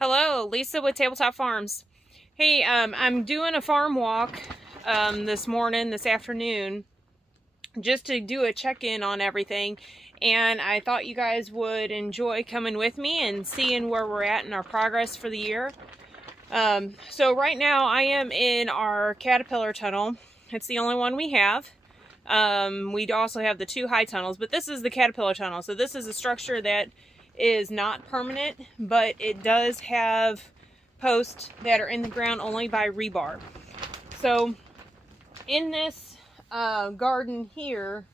Hello, Lisa with Tabletop Farms. Hey, I'm doing a farm walk this afternoon, just to do a check-in on everything. And I thought you guys would enjoy coming with me and seeing where we're at in our progress for the year. So right now I am in our caterpillar tunnel. It's the only one we have. We also have the two high tunnels, but this is the caterpillar tunnel. So this is a structure that is not permanent, but it does have posts that are in the ground only by rebar. So in this garden here,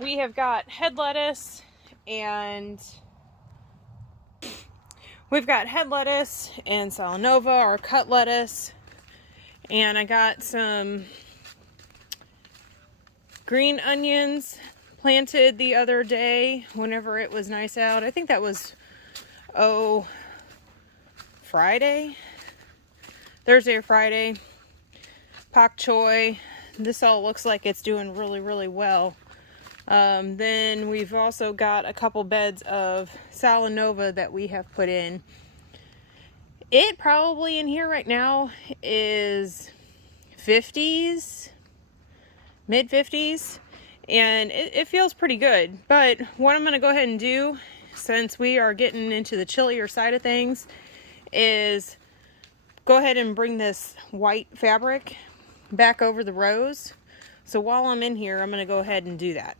we have got head lettuce, and we've got head lettuce and salanova or cut lettuce, and I got some green onions planted the other day whenever it was nice out. I think that was Thursday or Friday. Pak choy. This all looks like it's doing really well. Then we've also got a couple beds of salanova that we have put in. It probably in here right now is 50s, mid 50s, and it feels pretty good. But what I'm going to go ahead and do, since we are getting into the chillier side of things, is go ahead and bring this white fabric back over the rows. So while I'm in here, I'm going to go ahead and do that.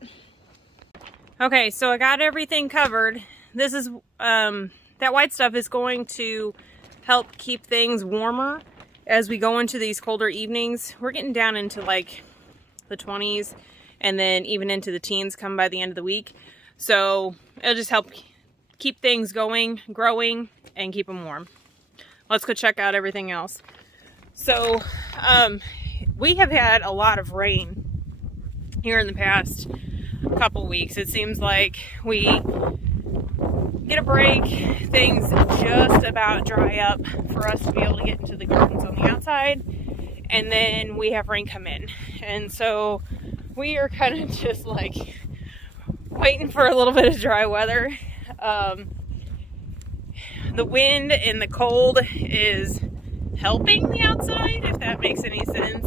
Okay, so I got everything covered. This is that white stuff is going to help keep things warmer as we go into these colder evenings. We're getting down into like the 20s and then even into the teens come by the end of the week. So it'll just help keep things going, growing, and keep them warm. Let's go check out everything else. So we have had a lot of rain here in the past couple weeks. It seems like we get a break, things just about dry up for us to be able to get into the gardens on the outside, and then we have rain come in. And so we are kind of just like waiting for a little bit of dry weather. The wind and the cold is helping the outside, if that makes any sense,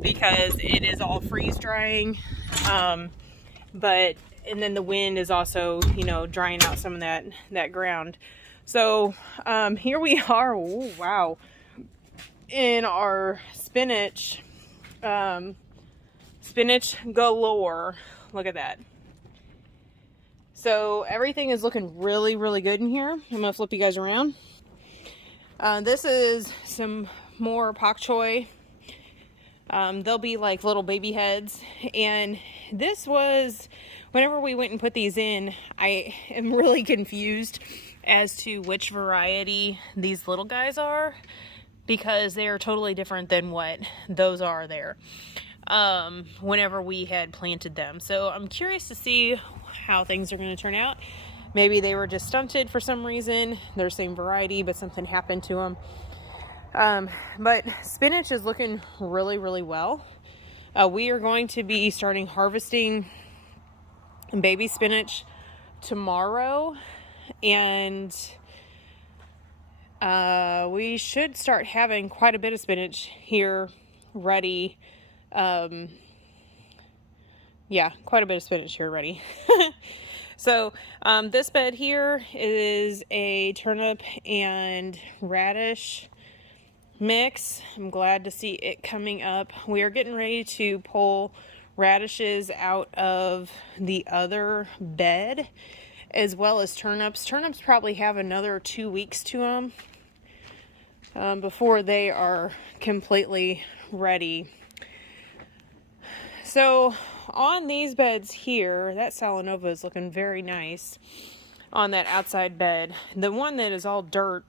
because it is all freeze drying. And then the wind is also, drying out some of that ground. So here we are. Ooh, wow. In our spinach, spinach galore. Look at that. So everything is looking really good in here. I'm gonna flip you guys around. This is some more pak choy. They'll be like little baby heads, and this was, whenever we went and put these in, I am really confused as to which variety these little guys are, because they are totally different than what those are there whenever we had planted them. So I'm curious to see how things are going to turn out. Maybe they were just stunted for some reason. They're the same variety, but something happened to them. But spinach is looking really well. We are going to be starting harvesting baby spinach tomorrow, and we should start having quite a bit of spinach here ready. Yeah, quite a bit of spinach here ready. So this bed here is a turnip and radish mix. I'm glad to see it coming up. We are getting ready to pull radishes out of the other bed, as well as turnips. Turnips probably have another 2 weeks to them before they are completely ready. So on these beds here, that salanova is looking very nice on that outside bed. The one that is all dirt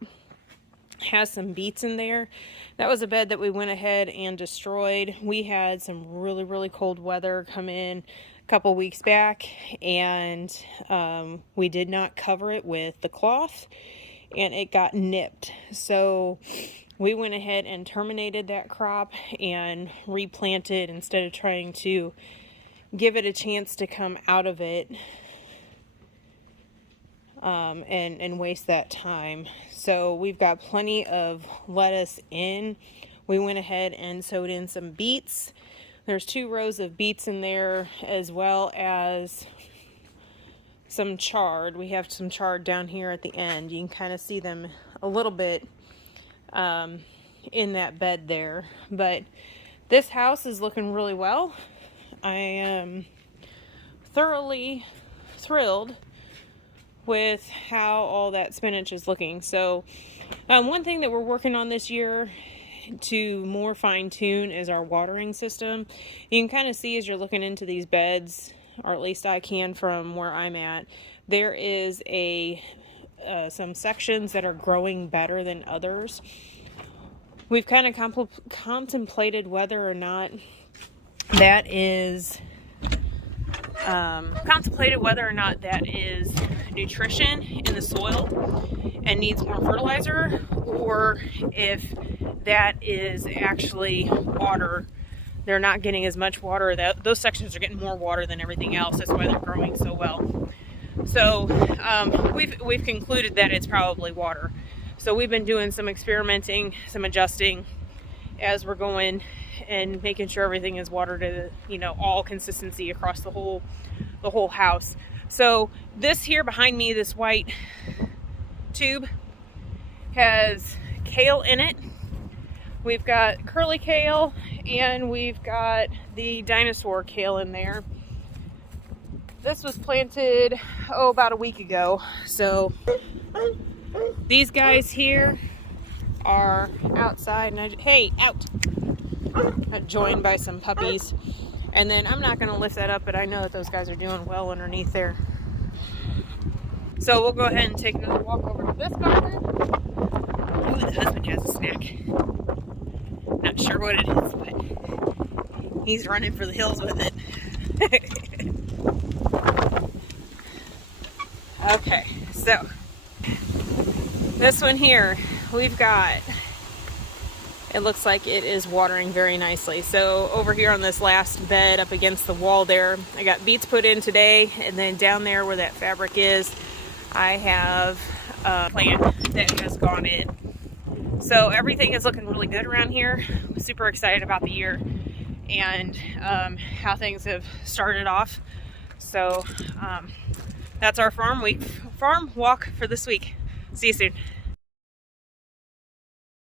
has some beets in there. That was a bed that we went ahead and destroyed. We had some really cold weather come in a couple weeks back, and we did not cover it with the cloth, and it got nipped. So we went ahead and terminated that crop and replanted instead of trying to give it a chance to come out of it. and waste that time. So we've got plenty of lettuce in. We went ahead and sowed in some beets. There's 2 rows of beets in there, as well as some chard. We have some chard down here at the end. You can kind of see them a little bit in that bed there. But this house is looking really well. I am thoroughly thrilled with how all that spinach is looking. So one thing that we're working on this year to more fine tune is our watering system. You can kind of see as you're looking into these beds, or at least I can from where I'm at, there is some sections that are growing better than others. We've kind of contemplated whether or not that is nutrition in the soil and needs more fertilizer, or if that is actually water. They're not getting as much water. Those sections are getting more water than everything else. That's why they're growing so well. So we've concluded that it's probably water. So we've been doing some experimenting, some adjusting as we're going and making sure everything is watered to, all consistency across the whole house. So this here behind me, this white tube, has kale in it. We've got curly kale and we've got the dinosaur kale in there. This was planted, about a week ago. So these guys here are outside and hey, out! Joined by some puppies. And then I'm not going to lift that up, but I know that those guys are doing well underneath there. So we'll go ahead and take another walk over to this garden. Ooh, the husband has a snack. Not sure what it is, but he's running for the hills with it. Okay, so this one here, we've got, it looks like it is watering very nicely. So over here on this last bed up against the wall there, I got beets put in today, and then down there where that fabric is, I have a plant that has gone in. So everything is looking really good around here. I'm super excited about the year and how things have started off. So that's our farm walk for this week. See you soon.